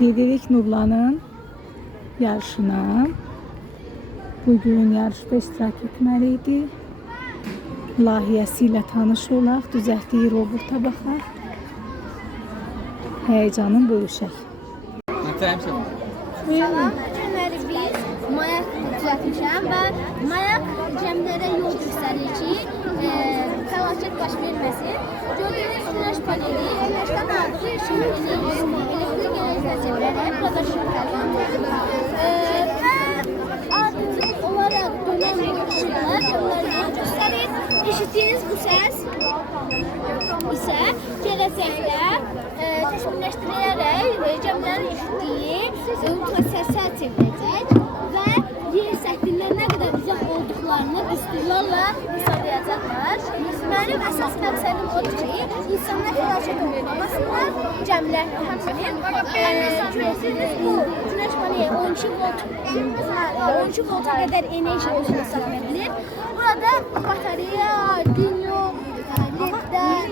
Gedirik Nurlanın yarışına. Bugün yarışda iştirak etməliydi. Layihəsiyle tanış olaq, düzəltdiyi robota baxaq. Heyecanın bölüşək. Salam, günləri biz mayak düzəltmişəm və mayak gəmilərə yol göstərir ki, fəlakət baş verməsin. Gördüyünüz günəş paneli, günəşdən aldığı işin enerjisini elektrik enerjisi verərək burada şirkətləndirilir. Və ardıcıl olaraq dönən işıqlar gəmilərə yol göstərir. Eşitdiyiniz bu səs isə gələcəkdə təşkilləşdirərək gəmilərin eşitdiyi ultrasəslər çevirəcək və yer səthindən nə qədər uzaq olduqlarını istiqlalla hesablayacaqlar. Mənim əsas məqsədim odur ki, insanlar fəlakət olmamasınlar, gəmilər həmçinin görürsünüz bu günəş paneli 12 volta qədər enerji özünə saxlaya bilir. Burada batareya, dinyo, ledlər,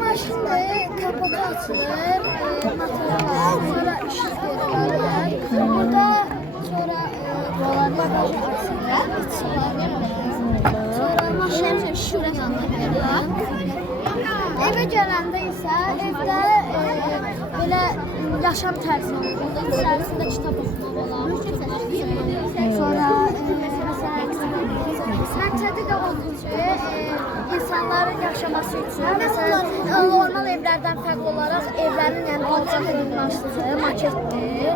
maşında kapağı açılır, sonra ışık görürlər. Burada sonra bagajı açılır, sonra maşının şurası alınır. Eve gələndə isə evdə belə yaşam tərzini, içərisində kitab oxumaq olar. Sonra məqsədi də odur ki, insanların yaşaması üçün, məsələn, normal evlərdən fərqli olaraq evlərin alçaq edilməşliyi, maketdir.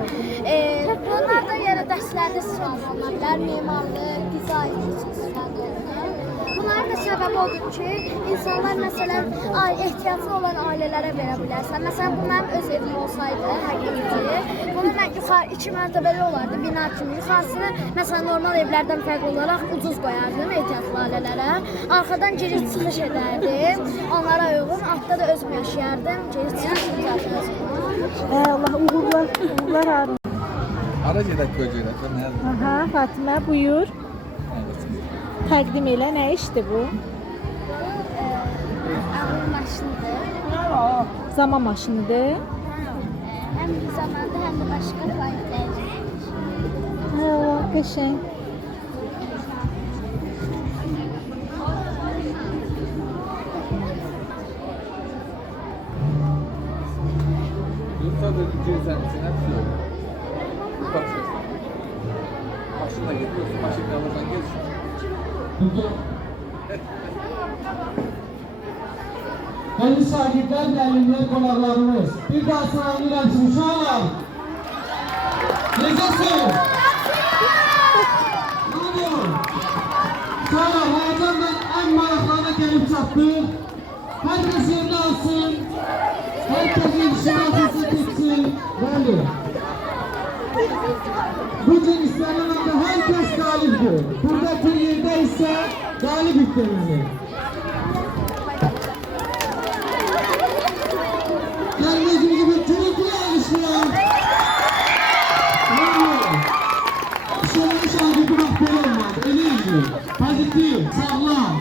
Bunlar da yerə dərslərdə istifadə oluna bilər, memarlıq, dizayn üçün istifadə olunur. Bunların da səbəbi odur ki, insanlar məsələn ehtiyacı olan ailələrə verə bilərsən. Məsələn, bu mənim öz evim olsaydı, həqiqəti, bunu mən 2 mərtəbəli olardı, bina kimi. Yuxarısını, məsələn, normal evlərdən fərqli olaraq ucuz qoyardım ehtiyaclı ailələrə. Arxadan giriş-çıxış edərdim, onlara uyğun, altda da özüm yaşayardım, giriş-çıxış edərdim. Allah uğurlar arın. Ara gedək görəcəklər. Aha, Fatimə buyur. Təqdim elə, nə işdir bu? Ağır maşındır. Zaman maşınıdır. Həm bir zamanda, həm də başqa faydalar. Allah, qəşəng. Sadece cinsen hepsi yok. Bak ses. Maşınla gidiyorsun, maşınla oradan geçiyorsun. Değerli sahipler, değerli konaklarımız, bir daha salamlayıram sizi uşaqlar. Necəsiniz? Sonra heyecanla en maraqlarına gelip çattık. Herkes yerine alsın. Herkesin şirafesi tutsun. Bəli. Bugün istenen anda herkes galiptir. Buradaki yerde ise galip iklimizdir. Gelmediği gibi gürültülü alışlar. Şöyle şahidi bu bak böyle olmaz. Enerji, pozitif, sağlam.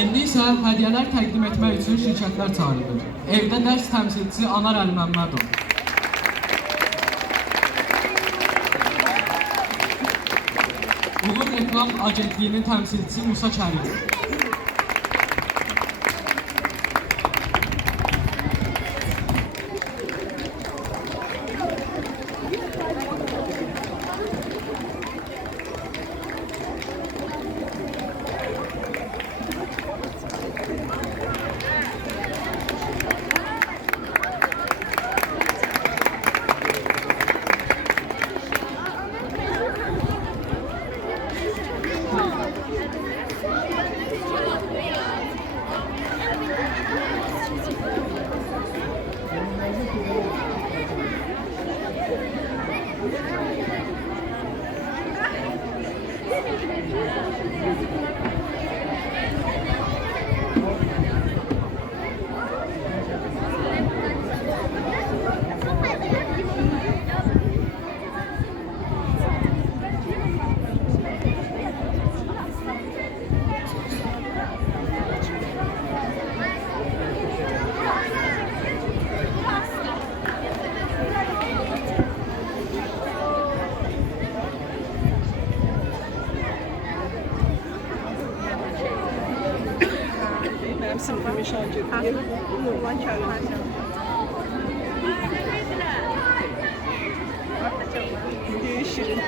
İndi isə hədiyyələr təqdim etmək üçün şirkətlər çağırılır. Evdə dərs təmsilçisi Anar Əliməmmədov. Uğur Reklam Agentliyinin təmsilçisi Musa Kərim. sınıfı şagirdiyim. Nurlan Kərim. İndi şirin.